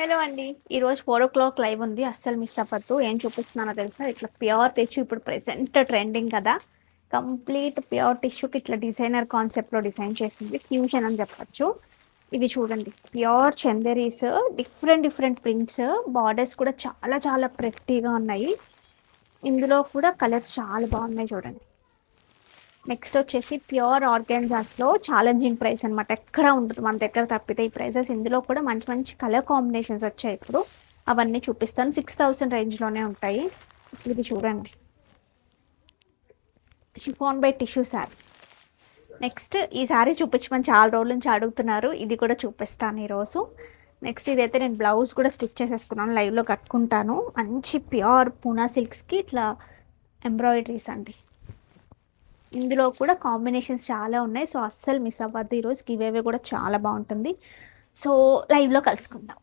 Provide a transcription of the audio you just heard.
Hello అండి. ఈరోజు 4:00 live ఉంది. అస్సలు మిస్ అవ్వద్దు. ఏం చూపిస్తున్నానో తెలుసా? ఇట్లా ప్యూర్ టిష్యూ ఇప్పుడు ప్రెజెంట్ ట్రెండింగ్ కదా! కంప్లీట్ ప్యూర్ టిష్యూకి ఇట్లా డిజైనర్ కాన్సెప్ట్‌లో డిజైన్ చేసింది. ఫ్యూజన్ అని చెప్పొచ్చు. ఇవి చూడండి. Pure Chanderis different different prints borders కూడా చాలా చాలా ప్రెట్టీగా ఉన్నాయి. ఇందులో కూడా కలర్స్ చాలా బాగున్నాయి చూడండి. నెక్స్ట్ వచ్చేసి ప్యూర్ ఆర్గాన్జాస్‌లో ఛాలెంజింగ్ ప్రైస్ అనమాట. ఎక్కడ ఉండదు మన దగ్గర తప్పితే ఈ ప్రైజెస్. ఇందులో కూడా మంచి మంచి కలర్ కాంబినేషన్స్ వచ్చాయి ఇప్పుడు. అవన్నీ చూపిస్తాను. 6000 రేంజ్‌లోనే ఉంటాయి. అసలు ఇది చూడండి. Chiffon by tissue sari. Next ఈ శారీ చూపించమని చాలా రోజుల నుంచి అడుగుతున్నారు. ఇది కూడా చూపిస్తాను ఈరోజు. నెక్స్ట్ ఇదైతే నేను బ్లౌజ్ కూడా స్టిచ్ చేసేసుకున్నాను. లైవ్‌లో కట్టుకుంటాను. మంచి ప్యూర్ పూనా సిల్క్స్‌కి ఇట్లా ఎంబ్రాయిడరీస్ అండి. ఇందులో కూడా కాంబినేషన్స్ చాలా ఉన్నాయి. సో, అస్సలు మిస్ అవ్వద్దు. ఈరోజు గివ్ అవే కూడా చాలా బావుంటుంది. సో, లైవ్‌లో కలుసుకుందాం.